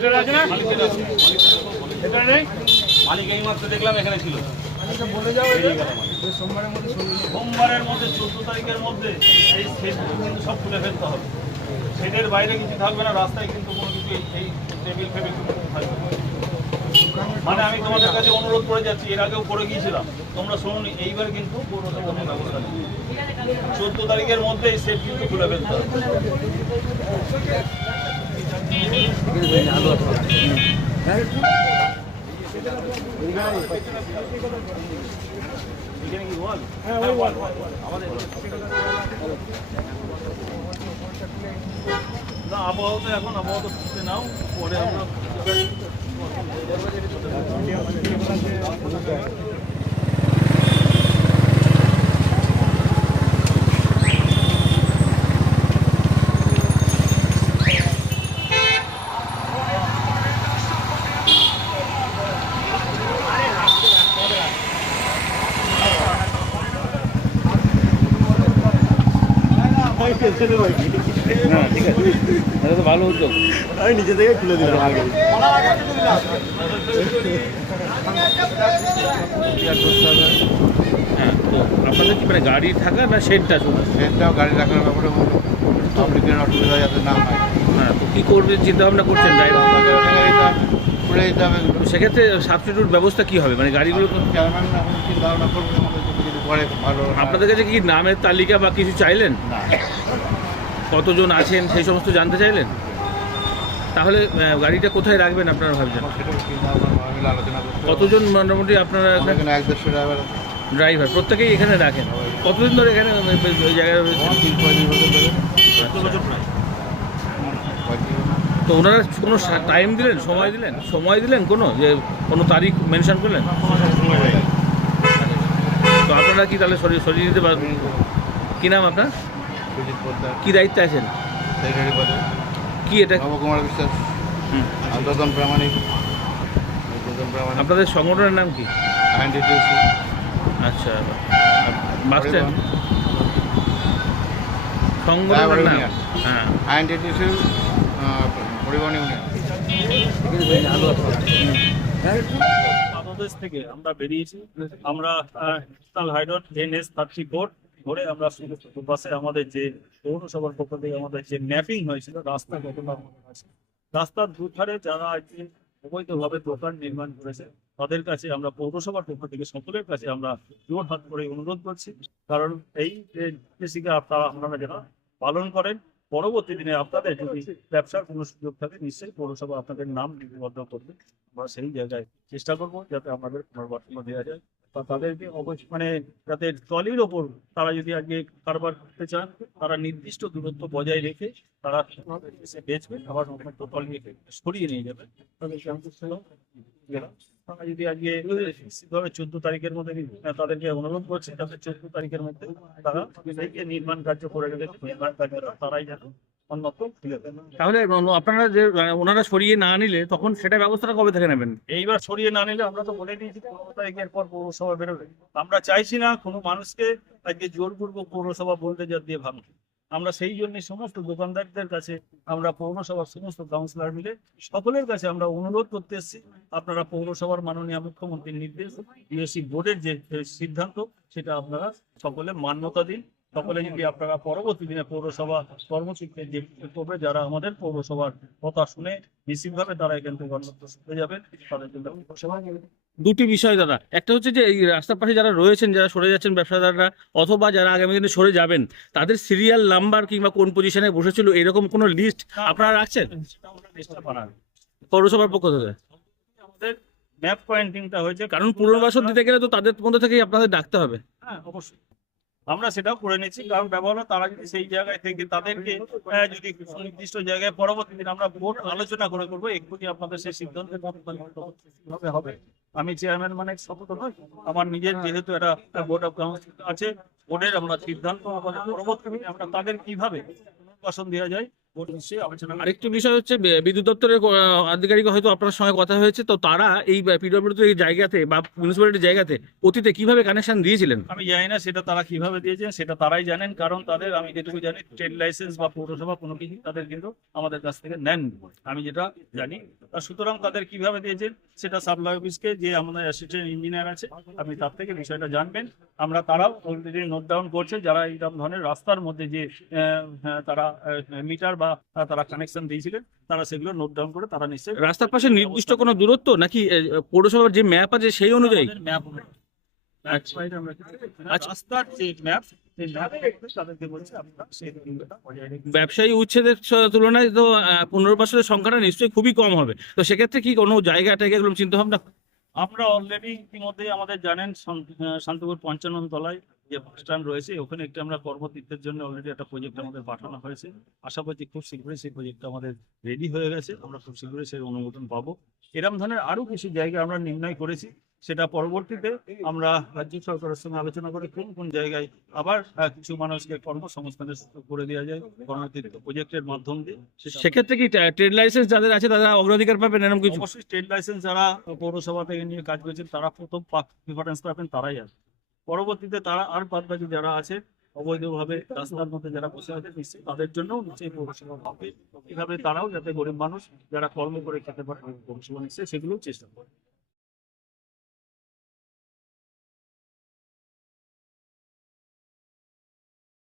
ভেতরে আছে না? ভেতরে নেই? মালিক এই মাত্র দেখলাম এখানে ছিল। সোমবারের মধ্যে চোদ্দ তারিখের মধ্যে এই কিন্তু সব খুলে ফেলতে হবে। সেটের বাইরে কিছু থাকবে না রাস্তায় কিন্তু কোনো কিছু এই- টেবিল ফেবিল কিছু থাকবে মানে আমি তোমাদের কাছে অনুরোধ করে যাচ্ছি এর আগেও করে গিয়েছিলাম। তোমরা শোনোনি এইবার কিন্তু পৌরসভা ব্যবস্থা নেই। চোদ্দ তারিখের মধ্যে এই সেট কিন্তু খুলে ফেলতে হবে। এখানে তো এখন আপাতত শুনতে নাও পরে আমরা ভালো উদ্যোগ আমি নিজে থেকে খুলে দিলাম আগে হ্যাঁ তো কি মানে গাড়ি না গাড়ি রাখার ব্যাপারে পাবলিকের অসুবিধা যাতে না হয় হ্যাঁ তো কী করবে চিন্তা ভাবনা করছেন ড্রাইভার সেক্ষেত্রে সাবস্টিটিউট ব্যবস্থা কি হবে মানে গাড়িগুলো চিন্তা ভাবনা করবে ভালো আপনাদের কাছে কি নামের তালিকা বা কিছু চাইলেন? না। কতজন আছেন সেই সমস্ত জানতে চাইলেন? তাহলে গাড়িটা কোথায় রাখবেন আপনারা ভাবছেন। কতজন মোটামুটি আপনারা আমাদের এক দেড়শো ড্রাইভার ড্রাইভার? প্রত্যেকেই এখানে রাখেন। কতদিন ধরে এখানে ওই- জায়গায় বছর। তো ওনারা কোনো টাইম দিলেন? সময় দিলেন? সময় দিলেন কোনো? যে কোনো তারিখ মেনশন করলেন? তো আপনারা কি তাহলে সরিয়ে সরিয়ে দিতে পারবেন কী নাম আপনার? কী দায়িত্বে আছেন? সেক্রেটারি কি এটা? নবকুমার বিশ্বাস। হুম। আর প্রামাণিক। আপনাদের সংগঠনের নাম কি? আচ্ছা। বাস স্ট্যান্ড সংগঠনের নাম? হ্যাঁ। আইনটিটিউসি পরিবহন ইউনিয়ন। বাংলাদেশ থেকে আমরা বেরিয়েছি। আমরা national high road N thirty four ধরে আমরা দুপাশে আমাদের যে পৌরসভার পক্ষ থেকে আমাদের যে ম্যাপিং হয়েছিল, রাস্তা কতটা আমাদের রাস্তার দুধারে যারা অবৈধভাবে দোকান নির্মাণ করেছে, তাদের কাছে আমরা পৌরসভার পক্ষ থেকে সকলের কাছে আমরা জোর হাত করে অনুরোধ করছি। কারণ এই যে আপনারা আপনারা যারা পালন করেন পরবর্তী দিনে আপনাদের যদি ব্যবসার কোনো সুযোগ থাকে নিশ্চয়ই পৌরসভা আপনাদের নাম লিপিবদ্ধ করবে। আমরা সেই জায়গায় চেষ্টা করব যাতে আমাদের পুনর্বাসন দেওয়া যায়। বা তাদেরকে অবশ্যই মানে যাতে ট্রলির ওপর তারা যদি আজকে কারবার করতে চান তারা নির্দিষ্ট দূরত্ব বজায় রেখে তারা এসে বেচবে আবার ট্রলি সরিয়ে নিয়ে যাবে। তাদেরকে আমি বলছিলাম, গেলাম তারা যদি আজকে নিশ্চিতভাবে চোদ্দ তারিখের মধ্যে তাদেরকে অনুরোধ করছে যাতে চোদ্দ তারিখের মধ্যে তারা নির্মাণ কার্য করে গেলে নির্মাণ কার্যটা তারাই যেন অন্যত্র ফিরে দেন তাহলে আপনারা যে ওনারা সরিয়ে না নিলে তখন সেটা ব্যবস্থাটা কবে থেকে নেবেন? এইবার সরিয়ে না নিলে আমরা তো বলে দিয়েছি পনেরো তারিখের পর পৌরসভা বেরোবে। আমরা চাইছি না কোনো মানুষকে আজকে জোরপূর্বক পৌরসভা বলতে যা দিয়ে ভাঙতে আমরা সেই জন্য সমস্ত দোকানদারদের কাছে আমরা পৌরসভার সমস্ত কাউন্সিলর মিলে সকলের কাছে আমরা অনুরোধ করতে এসেছি। আপনারা পৌরসভার মাননীয় মুখ্যমন্ত্রীর নির্দেশ ইউএসসি বোর্ডের যে সিদ্ধান্ত, সেটা আপনারা সকলে মান্যতা দিন। সকলে যদি আপনারা পরবর্তী দিনে পৌরসভা কর্মসূচিতে করবে যারা আমাদের পৌরসভার কথা শুনে নিশ্চিতভাবে তারা এখান থেকে অন্যত্র যাবেন তাদের জন্য পৌরসভা দুটি বিষয় দাদা। একটা হচ্ছে যে এই রাস্তার পাশে যারা রয়েছেন যারা সরে যাচ্ছেন ব্যবসাদাররা অথবা যারা আগামী দিনে সরে যাবেন তাদের সিরিয়াল নাম্বার কিংবা কোন পজিশনে বসেছিল এরকম কোনো লিস্ট আপনারা রাখছেন? পৌরসভার পক্ষ থেকে। আমাদের ম্যাপ পয়েন্টিংটা হয়েছে। কারণ পুনর্বাসন দিতে গেলে তো তাদের মধ্যে থেকেই আপনাদের ডাকতে হবে। হ্যাঁ অবশ্যই। আমরা সেটাও করে নিচ্ছি, কারণ ব্যবহার তারা যদি সেই জায়গায় থেকে তাদেরকে যদি নির্দিষ্ট জায়গায় পরবর্তী দিন আমরা বোর্ড আলোচনা করে করব, এক্ষুনি আপনাদের সেই সিদ্ধান্তের হবে। আমি চেয়ারম্যান মানে শপথ নয় আমার নিজের যেহেতু একটা বোর্ড অফ কাউন্সিল আছে বোর্ডের আমরা সিদ্ধান্ত পরবর্তী আমরা তাদের কীভাবে পুনর্বাসন দেওয়া যায় আরেকটি বিষয় হচ্ছে বিদ্যুৎ দপ্তরের আধিকারিক হয়তো আপনার সঙ্গে কথা হয়েছে তো তারা এই পিডব্লিউডি জায়গাতে বা মিউনিসিপ্যালিটির জায়গাতে অতীতে কীভাবে কানেকশন দিয়েছিলেন? আমি জানি না সেটা তারা কীভাবে দিয়েছেন সেটা তারাই জানেন কারণ তাদের আমি যেটুকু জানি ট্রেড লাইসেন্স বা পৌরসভা কোনো কিছু তাদের কিন্তু আমাদের কাছ থেকে নেন। আমি যেটা জানি সুতরাং তাদের কীভাবে দিয়েছেন সেটা সাপ্লাই অফিসকে যে আমাদের অ্যাসিস্ট্যান্ট ইঞ্জিনিয়ার আছে আপনি তার থেকে বিষয়টা জানবেন। আমরা তারাও অলরেডি নোট ডাউন করছে যারা এইরকম ধরনের রাস্তার মধ্যে যে হ্যাঁ, তারা মিটার বা আহ, তারা কানেকশন দিয়েছিলেন তারা সেগুলো নোট ডাউন করে তারা নিশ্চয়ই রাস্তার পাশে নির্দিষ্ট কোনো দূরত্ব? নাকি পৌরসভার যে ম্যাপ আছে সেই অনুযায়ী? ম্যাপ আচ্ছা। রাস্তার যে ম্যাপ রেখে ব্যবসায়ী উচ্ছেদের তুলনায় তো আহ, পুনর্বাসনের সংখ্যাটা নিশ্চয়ই খুবই কম হবে। তো সেক্ষেত্রে কি কোনো জায়গা টাইগা এগুলো চিন্তা ভাবনা আমরা অলরেডি ইতিমধ্যে আমাদের জানেন শান্ত- শান্তিপুর পঞ্চানন তলায় যে বাস স্ট্যান্ড রয়েছে ওখানে একটি আমরা কর্মতীর্থের জন্য অলরেডি একটা প্রজেক্ট আমাদের পাঠানো হয়েছে। আশা করছি খুব শীঘ্রই সেই প্রজেক্টটা আমাদের রেডি হয়ে গেছে। আমরা খুব শীঘ্রই সেই অনুমোদন পাবো। এরকম ধরনের আরও কিছু জায়গা আমরা নির্ণয় করেছি। সেটা পরবর্তীতে আমরা রাজ্য সরকারের সঙ্গে আলোচনা করে কোন কোন জায়গায় আবার কিছু মানুষকে কর্মসংস্থানের করে দেওয়া যায় কর্মতীর্থ প্রজেক্টের মাধ্যম দিয়ে সেক্ষেত্রে কি ট্রেড লাইসেন্স যাদের আছে তারা অগ্রাধিকার পাবেন এরকম কিছু? অবশ্যই স্টেট লাইসেন্স যারা পৌরসভা থেকে নিয়ে কাজ করছেন তারা প্রথম প্রিফারেন্স পাবেন তারাই আছে পরবর্তীতে তারা আর বাদবাকি যারা আছে, অবৈধভাবে রাস্তার মধ্যে যারা বসে আছে, নিশ্চয়ই তাদের জন্য নিশ্চয়ই পৌরসভা হবে। এভাবে তারাও যাতে গরিব মানুষ যারা কর্ম করে খেতে পারে পৌরসভা নিশ্চয়ই সেগুলোও চেষ্টা করে